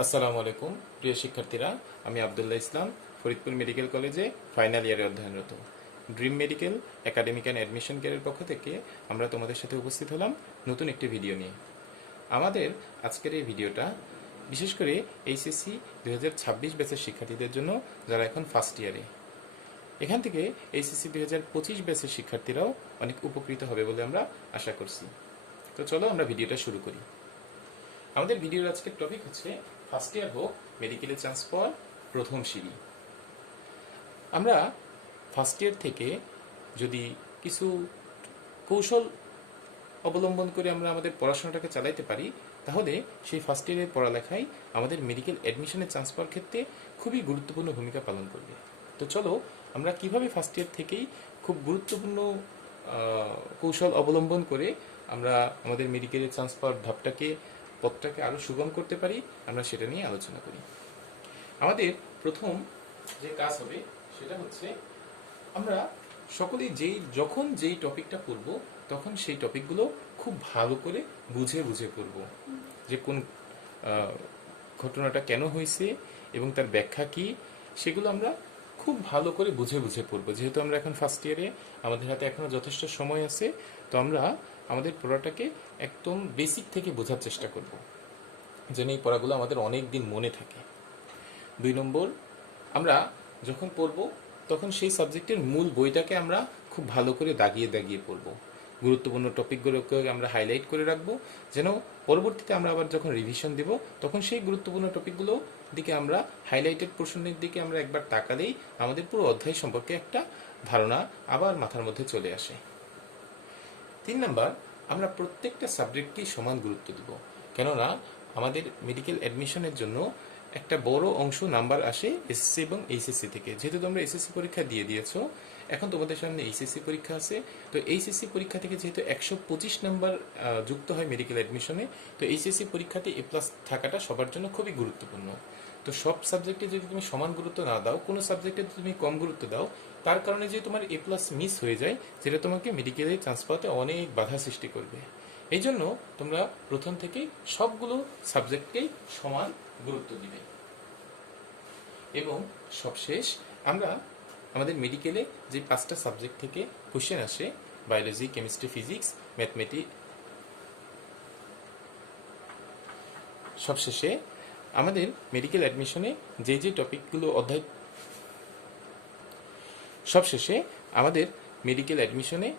আসসালামু আলাইকুম প্রিয় শিক্ষার্থীরা, আমি আব্দুল্লাহ ইসলাম ফরিদপুর মেডিকেল কলেজে ফাইনাল ইয়ারে অধ্যয়নরত। Dream medical academic and admission কেয়ারের পক্ষ থেকে আমরা তোমাদের সাথে উপস্থিত হলাম নতুন একটি ভিডিও নিয়ে। আমাদের আজকের এই ভিডিওটা বিশেষ করে এইচএসসি 2026 ব্যাচের শিক্ষার্থীদের জন্য, যারা এখন ফার্স্ট ইয়ারে। এখান থেকে এইচএসসি 2025 ব্যাচের শিক্ষার্থীরাও অনেক উপকৃত হবে বলে আমরা আশা করছি। তো চলো আমরা ভিডিওটা শুরু করি। আমাদের ভিডিওর আজকের টপিক হচ্ছে ফার্স্ট ইয়ার হোক, মেডিকেলে চান্স পাওয়ার প্রথম সিঁড়ি। আমরা ফার্স্ট ইয়ার থেকে যদি কিছু কৌশল অবলম্বন করে আমরা আমাদের পড়াশোনাটাকে চালাইতে পারি, তাহলে সেই ফার্স্ট ইয়ারের পড়ালেখায় আমাদের মেডিকেল অ্যাডমিশনের চান্স পাওয়ার ক্ষেত্রে খুবই গুরুত্বপূর্ণ ভূমিকা পালন করবে। তো চলো আমরা কিভাবে ফার্স্ট ইয়ার থেকেই খুব গুরুত্বপূর্ণ কৌশল অবলম্বন করে আমরা আমাদের মেডিকেলের চান্স পাওয়ার পথটাকে আরও সুগম করতে পারি, আমরা সেটা নিয়ে আলোচনা করি। আমাদের প্রথম যে কাজ হবে সেটা হচ্ছে, আমরা সকলেই যখন যেই টপিকটা পড়ব তখন সেই টপিকগুলো খুব ভালো করে বুঝে বুঝে পড়ব। যে কোন ঘটনাটা কেন হয়েছে এবং তার ব্যাখ্যা কি, সেগুলো আমরা খুব ভালো করে বুঝে বুঝে পড়ব। যেহেতু আমরা এখন ফার্স্ট ইয়ারে, আমাদের হাতে এখনো যথেষ্ট সময় আছে, তো আমরা আমাদের পড়াটাকে একদম বেসিক থেকে বোঝার চেষ্টা করব, যেন এই পড়াগুলো আমাদের অনেক দিন মনে থাকে। 2 নম্বর, আমরা যখন পড়ব তখন সেই সাবজেক্টের মূল বইটাকে আমরা খুব ভালো করে দাগিয়ে দাগিয়ে পড়ব। গুরুত্বপূর্ণ টপিকগুলোকে আমরা হাইলাইট করে রাখবো, যেন পরবর্তীতে আমরা আবার যখন রিভিশন দেব তখন সেই গুরুত্বপূর্ণ টপিকগুলো দিকে আমরা হাইলাইটেড পোর্শনের দিকে আমরা একবার তাকালেই আমাদের পুরো অধ্যায় সম্পর্কে একটা ধারণা আবার মাথার মধ্যে চলে আসে। 3 নাম্বার, আমরা প্রত্যেকটা সাবজেক্টকেই সমান গুরুত্ব দিব, কেননা আমাদের মেডিকেল অ্যাডমিশনের জন্য একটা বড় অংশ নাম্বার আসে এসএসসি এবং এইচএসসি থেকে। যেহেতু তোমরা এসএসসি পরীক্ষা দিয়ে দিয়েছো, এখন তোমাদের সামনে এইচএসসি পরীক্ষা আছে। তো এইচএসসি পরীক্ষা থেকে যেহেতু 125 নাম্বার যুক্ত হয় মেডিকেল অ্যাডমিশনে, তো এইচএসসি পরীক্ষাতে এ প্লাস থাকাটা সবার জন্য খুবই গুরুত্বপূর্ণ। তো সব সাবজেক্টে যদি তুমি সমান গুরুত্ব না দাও, কোনো সাবজেক্টে তুমি কম গুরুত্ব দাও, তার কারণে যে তোমার এ প্লাস মিস হয়ে যায়, যেটা তোমাকে মেডিকেলে চান্স পাওয়াতে অনেক বাধা সৃষ্টি করবে। এই জন্য তোমরা প্রথম থেকেই সবগুলো সাবজেক্টকেই সমান গুরুত্ব দিবে। এবং সবশেষ, আমরা আমাদের মেডিকেলে যে 5টা সাবজেক্ট থেকে কোশ্চেন আসে, বায়োলজি, কেমিস্ট্রি, ফিজিক্স, ম্যাথমেটিক্স, সবশেষে আমাদের মেডিকেল অ্যাডমিশনে যে টপিকগুলো সবশেষে আমাদের মেডিকেল অ্যাডমিশনে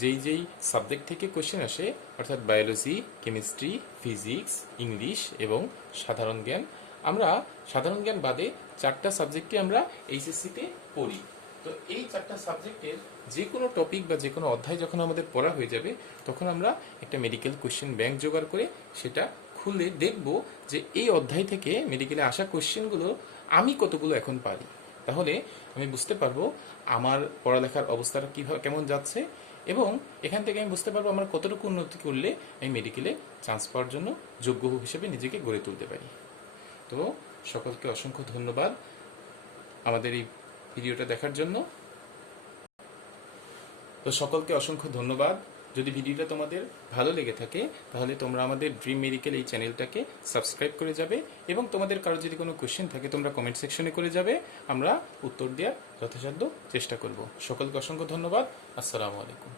যেই সাবজেক্ট থেকে কোশ্চেন আসে, অর্থাৎ বায়োলজি, কেমিস্ট্রি, ফিজিক্স, ইংলিশ এবং সাধারণ জ্ঞান, আমরা সাধারণ জ্ঞান বাদে 4টা সাবজেক্টে আমরা এইচএসসিতে পড়ি। তো এই 4টা সাবজেক্টের যে কোনো টপিক বা যে কোনো অধ্যায় যখন আমাদের পড়া হয়ে যাবে, তখন আমরা একটা মেডিকেল কোশ্চেন ব্যাংক জোগাড় করে সেটা খুলে দেখব যে এই অধ্যায় থেকে মেডিকেলে আসা কোশ্চেনগুলো আমি কতগুলো এখন পারি। তাহলে আমি বুঝতে পারবো আমার পড়ালেখার অবস্থাটা কেমন যাচ্ছে, এবং এখান থেকে আমি বুঝতে পারবো আমার কতটুকু উন্নতি করলে আমি মেডিকেলে চান্স পাওয়ার জন্য যোগ্য হিসেবে নিজেকে গড়ে তুলতে পারি। তো সকলকে অসংখ্য ধন্যবাদ আমাদের এই ভিডিওটা দেখার জন্য। যদি ভিডিওটা তোমাদের ভালো লেগে থাকে, তাহলে তোমরা আমাদের ড্রিম মেডিকেল এই চ্যানেলটাকে সাবস্ক্রাইব করে যাবে, এবং তোমাদের কারো যদি কোনো কোশ্চেন থাকে তোমরা কমেন্ট সেকশনে করে যাবে, আমরা উত্তর দেওয়ার যথাসাধ্য চেষ্টা করব। সকলকে অসংখ্য ধন্যবাদ। আসসালামু আলাইকুম।